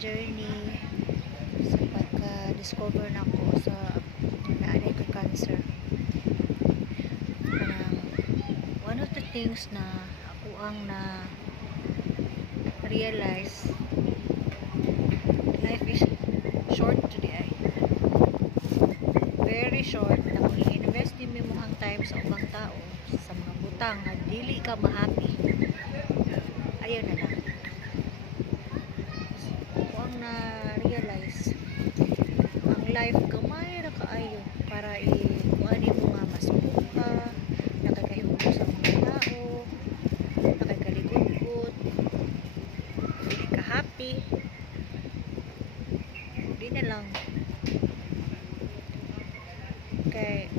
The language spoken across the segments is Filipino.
journey sa pagka-discover na ko sa naanay ko cancer. One of the things na ako ang na realize, life is short today, very short, na kung i-invest din mo ang time sa ubang tao, sa mga butang na dili ka ma-happy, ayaw na lang. Ako ang na-realize, ang life gamay na kaayo para i-kuhanin mo nga masubok ka, nakakahimog sa mga tao, nakakaligod-good, hindi ka happy, hindi na lang. Kaya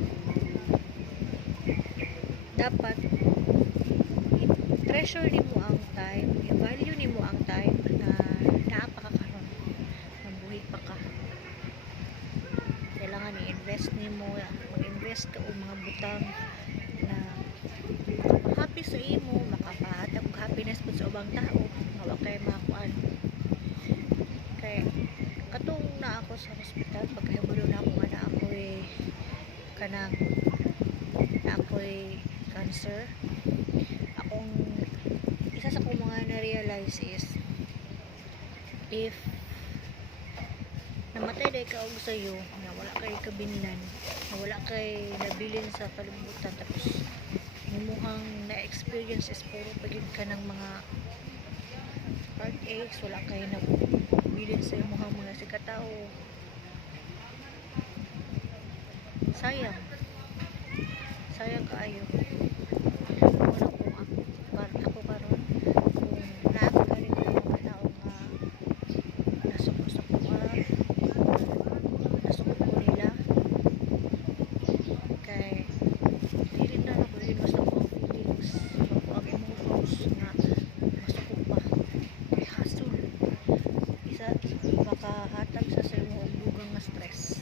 dapat i-treasure nimo ang time, i-value nimo ang time na naapakakaroon, mabuhi pa ka. Kailangan i-invest nimo, mag-invest ka o mga butang na happy sa imo, makapahatag og happiness pud sa ubang tao, nga wa kay makuan. Kay katong na ako sa hospital, pagkahibulo na ako nga na ako'y kanang na ako'y cancer, akong isa sa akong mga na-realize is, if namatay dahil ka og sayo, na wala kay kabinlan, na wala kay nabilin sa kalibutan, tapos nimuhang na-experience is puro pagid ka ng mga heartaches, wala kay nabilin sa imuhang mga sikatao, sayang kaayo. Wala ko ako karon, kung naagaling ko mga tao nga nasuko sa kuha, nasuko ko nila, kay dili na ako rin basta ko ang feelings, ako ang emotions nga masuko pa, kay hassle, isa makahatag sa sayo og dugang nga stress.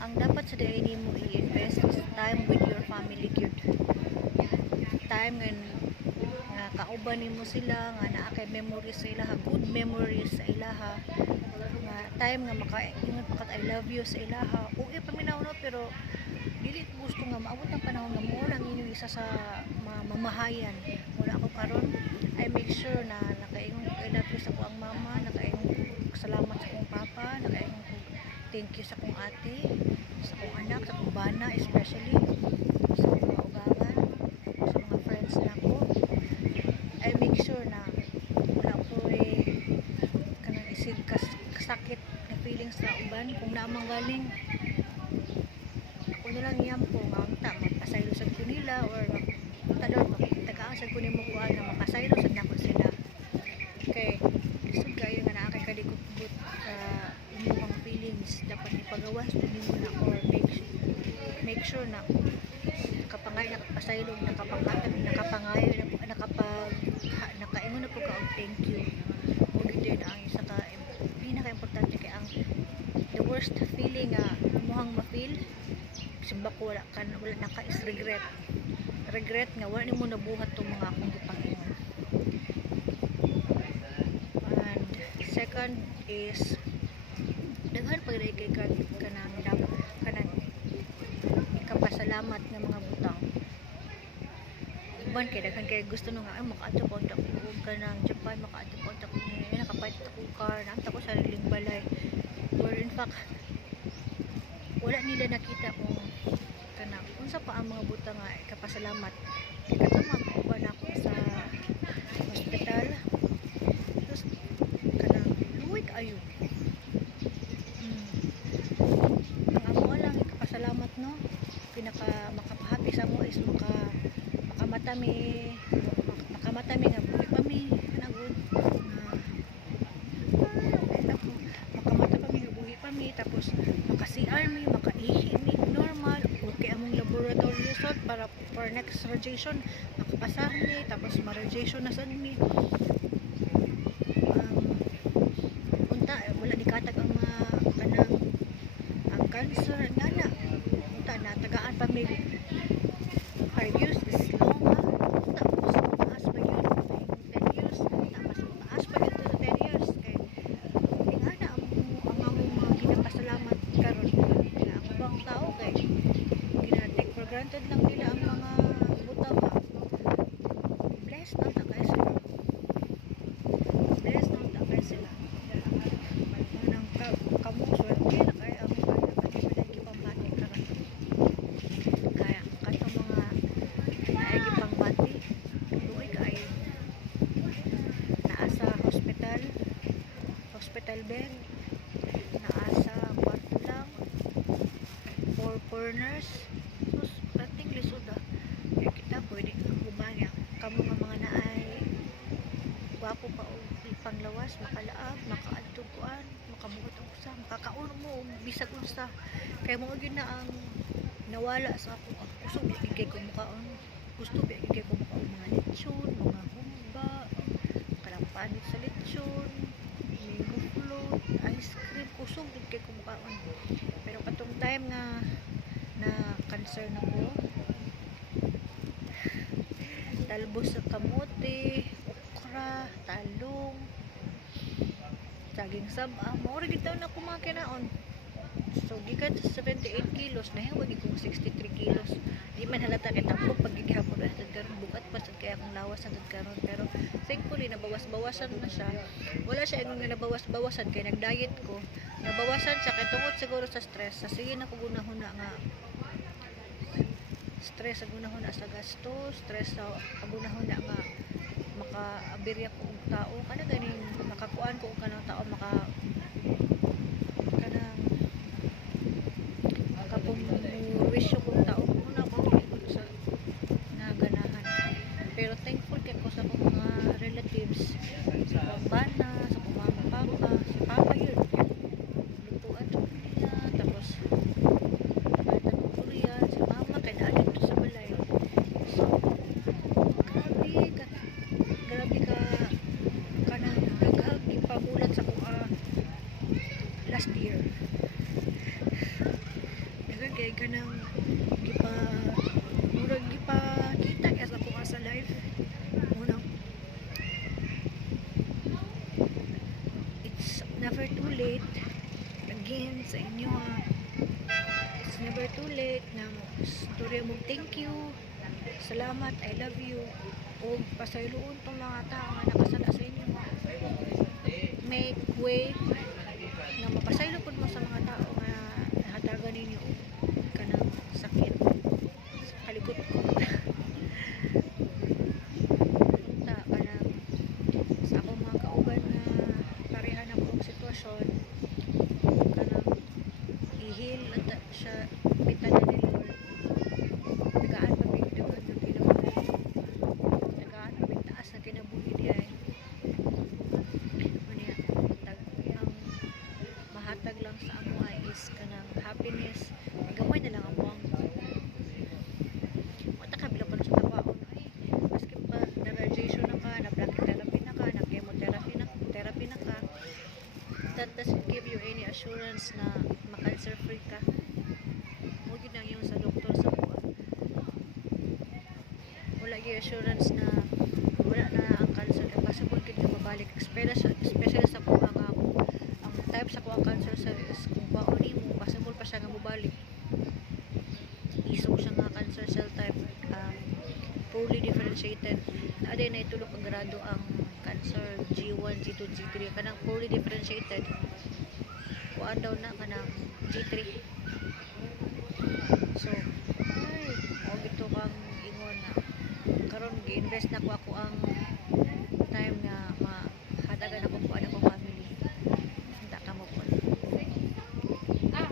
Ang dapat sa day mo i-invest is time with your family gyud. Time nga kauban nimo sila, nga naa kay memories sa ilaha, good memories sa ilaha, nga time nga makaingon pa kat I love you sa ilaha. Uy paminaw no, pero dili ko gusto nga maabot ang panahon nga mo lang inyo isa sa mamahayan. Mula ako karon, I make sure na nakaingon ko I love you sa ko ang mama, nakaingon ko salamat sa akong papa, nakaingon ko thank you sa akong ate, sa akong anak, sa akong bana, especially sa akong mga ugangan, sa mga friends na ko. I make sure na wala ko kanang isig kasakit na feelings sa uban, kung naamang galing ako nilang iyampo nga unta magpasaylo sa ko nila, or talon tagaan ko nimo ko na mapasaylo sa nako sila. Okay, lisod kayo nga naa kay kalikot-gut sa inyong feelings, dapat ipagawas nimo na, or make sure na nakapangay, nakapasaylo, nakapanghatag, nakapangayo, nakaingon na po ka og thank you. Ug din ang isa ka pinaka-importante kay ang the worst feeling nga imuhang ma-feel simba ko wala naka is regret nga wala nimo nabuhat tong mga akong gipangingon. And second is daghan pag kay kanang ikapasalamat ng mga butang. Uban kay daghan kay gusto nung ay makaadto ko ta ko kanang Japan, makaadto ko ta ko ni nakapait ko car, nanta ko sa sariling balay, or in fact wala nila nakita kung kanang unsa pa ang mga butang nga ikapasalamat. Kay katama ko ba na ako sa hospital, tapos kanang luwit ayo ang amo lang ikapasalamat no, pinaka makapahappy sa mo is makamatami nga buhi pa mi nagud na makamata pa mi nga buhi pa mi, tapos maka-CR mi, makaihi mi normal, okay among laboratory result para for next radiation makapasar mi, tapos ma-radiation na sad mi. Unta wala di katag ang mga kanang ang cancer nga na unta na tagaan pa mi granted lang nila ang mga butang nga. Blessed na takay sila. Blessed na takay sila. Manang kamo swerte na kaya ang mga kanila gipambati karon. Kaya kato mga gipambati duoy kaayo naa sa hospital bed, naa sa kwarto lang, four corners. Sus, prating lisod kaya kita pwede gumanya kamo nga mga naay wapo pa o panglawas, makalaag, makaadtog kuan, makabuhat og usa, makakaon mo og bisag unsa. Kay mo gyud na ang nawala sa ako. Gusto bigay ko mukaon. Gusto bigay ko mukaon mga lechon, mga humba, kalampanit sa lechon, mango float, ice cream, kusog bigay ko mukaon. Pero katong time nga na cancer na ko, talbos sa kamote, okra, talong, saging saba, mao ra gid taon na kumakinaon. So gikan sa 78 kilos nahiwag kong 63 kilos. Di man halata kay tambok pag gihapon sa karon bukat pa sad kay akong lawas sa karon, pero thankfully nabawas-bawasan na siya. Wala siya ingon nga nabawas-bawasan kay nag-diet ko. Nabawasan siya kay tungod siguro sa stress. Sa sige na ko gunahuna nga stress sa gunahuna sa gasto, stress sa gunahuna nga maka-abirya ko og tao kana ganing makakuan ko og kanang tao kanang makapumuwisyo kong tao muna ko sa naganahan. Pero thankful kay ko sa akong mga relatives sa Pambana, sa akong mama papa, si papa yun lutuan sa niya, tapos bata ng Korean, si mama kay naalit to sa balay. So grabe ka kanang daghang ipabulat sa kuha last year. Daghang kay kanang murag gipakita kaya sa kuha sa life. Unang it's never too late again sa inyo it's never too late na storya mo thank you, salamat, I love you, o pasayloon tong mga tao nga nakasala sa inyo. Make way na mapasaylo po mo sa mga tao nga nahatagan ninyo kanang sakit sa kalikot ko. Ta kanang sa akong mga kauban na pareha na kong sitwasyon kanang ihil at siya bitan na ni Lord. Tagaan pabigdawan ng kinabuhi, tagaan pabigtaas na kinabuhi diya ang mahatag lang sa amo ay is kanang happiness. Gamay na lang ang buwang mata kabila pa sa tawaon ay maski pa na radiation na ka, na plaque therapy na ka, na chemotherapy na ka, that doesn't give you any assurance na ma-cancer free ka. Mo gyud ang yung sa doktor sa buwa, wala gyud assurance na wala na ang cancer kay possible gid nga mabalik, especially sa buwa nga ang type sa kuang cancer sa kung baon nimo possible pa siya nga mobalik. Isog siya nga cancer cell type, poorly differentiated. Aday na itulok ang grado ang cancer G1, G2, G3 kanang poorly differentiated. Kuan daw na kanang G3. So ay gito kang ingon na karon gi-invest na ko ako ang time nga